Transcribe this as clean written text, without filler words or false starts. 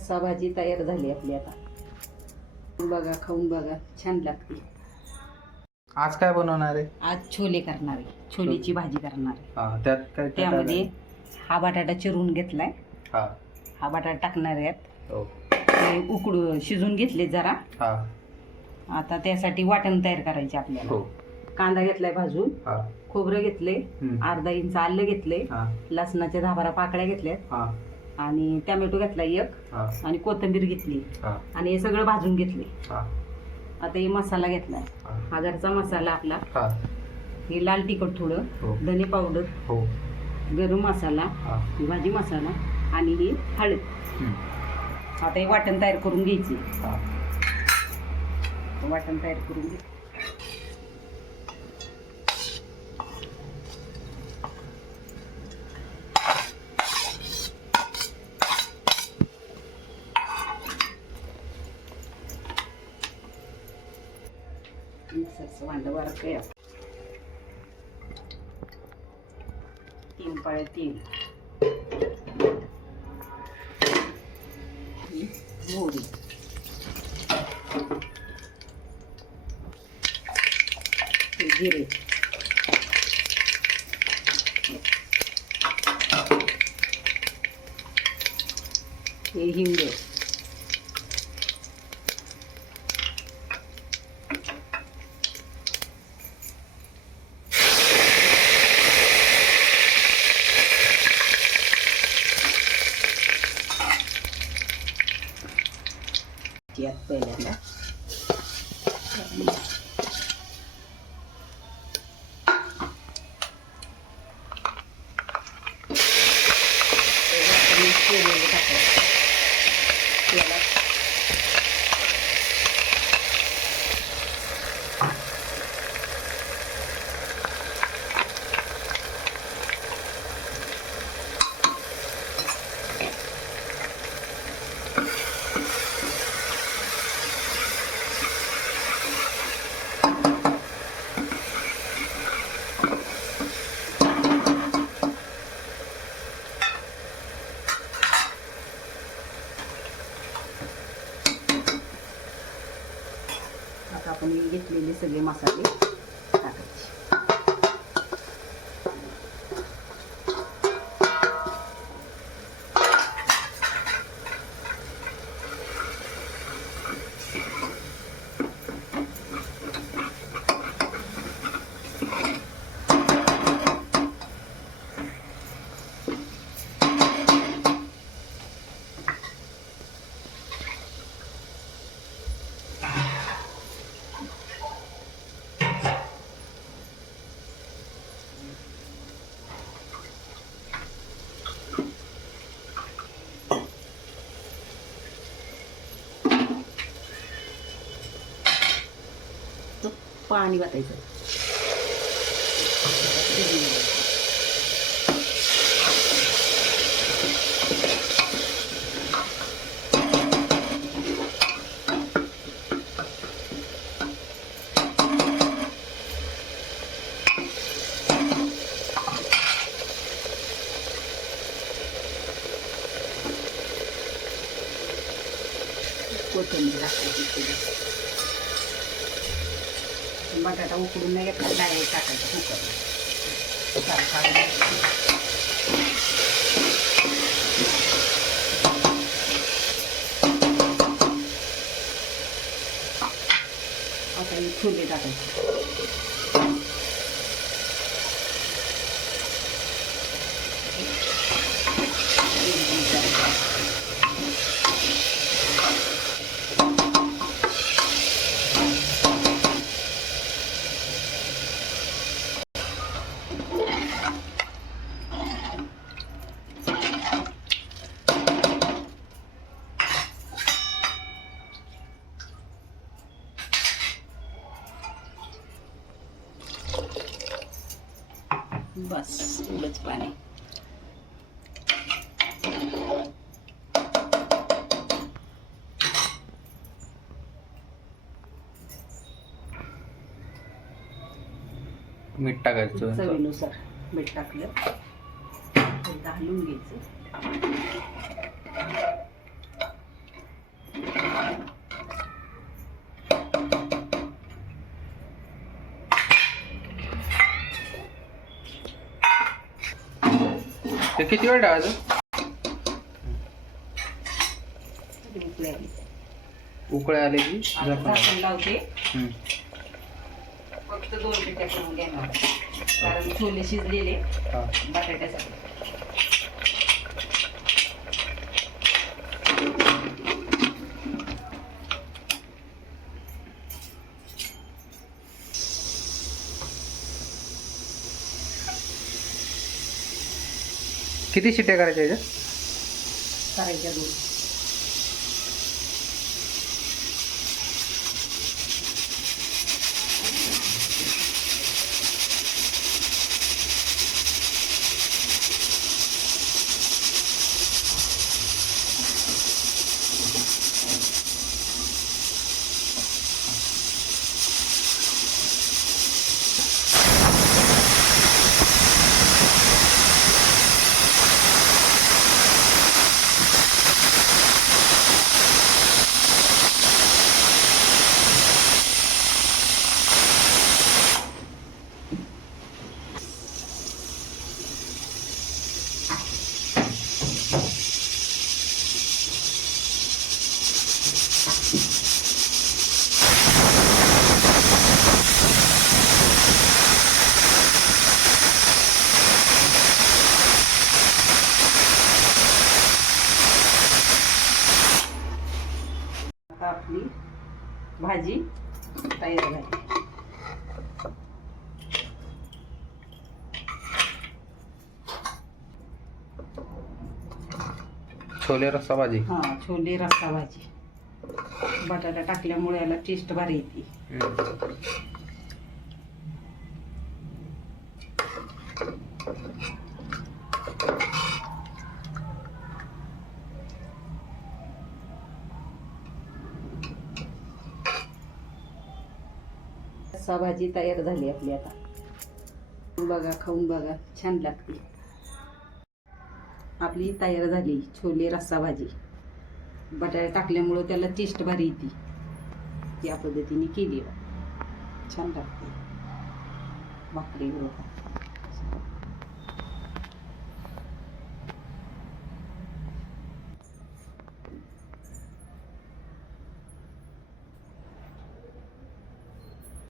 रस्सा भाजी तयार झाली आपली आता। बघा, खाऊन बघा, छान लागते। आज काय बनवणार आहे? आज छोले करणार आहे, छोलेची भाजी करणार आहे। त्यात काय? त्यामध्ये हा बटाटा चिरून घेतलाय, हा हा बटाटा टाकणार आहेत। हो, ते उकडून शिजून घेतले जरा। हा आता त्यासाठी वाटण तयार करायचे आपल्याला। हो, कांदा घेतलाय भाजून, हा खोबरं घेतले, अर्धा इंच आलं घेतले, हा लसणाच्या 10-12 पाकळ्या घेतल्यात, हा आणि टोमॅटो घेतला एक, हा आणि कोथिंबीर घेतली, हा आणि हे सगळं भाजून घेतले। हा आता हे मसाला घेतलाय, हा घरचा मसाला आपला। हा हे लाल तिखट थोडं, हो, धने पावडर, हो, गरम मसाला, हा भाजी मसाला, आणि ही हळद। आता हे वाटण तयार करून घ्यायचे। हा वाटण तयार करून घे। मिक्सरचं भांडं बारकं आहे। 3 पाळे तेल, मोहरी, जिरे, हे हिंग, यात पहिल्यांदा आता आपण घेतलेले सगळे मसाले टाकायचे। पाणी वाटायचं। कोथिंबीर टाकायची। बटाटा उकडून नाही घेतला, डायरेक्ट टाकायचा कुकरला। आता हे छोले टाकायचे। बस एवढंच पाणी। मीठ टाकायचं, चवीनुसार मीठ टाकलं, घालून घ्यायचं। ते किती वेळ ठेवायचं? किती उकळी आली. उकळे आले की आता झाकून झाकण लावते. हम्म. फक्त 2 शिट्ट्या करून घेणार कारण छोले शिजलेले हा. बटाट्यासाठी. किती शिट्ट्या करायच्या याच्यात? करायच्या 2. आता आपली भाजी तयार झाली. छोले रस्सा भाजी. हा छोले रस्सा भाजी. बटाटा टाकल्यामुळे याला टेस्ट भारी येते. हम्म. रस्सा भाजी तयार झाली आपली. आता बघा, खाऊन बघा, छान लागते. आपली तयार झाली छोले रस्सा भाजी. बटाटा टाकल्यामुळं त्याला टेस्ट भारी येते. या पद्धतीने केली छान लागते भाकरी बरोबर.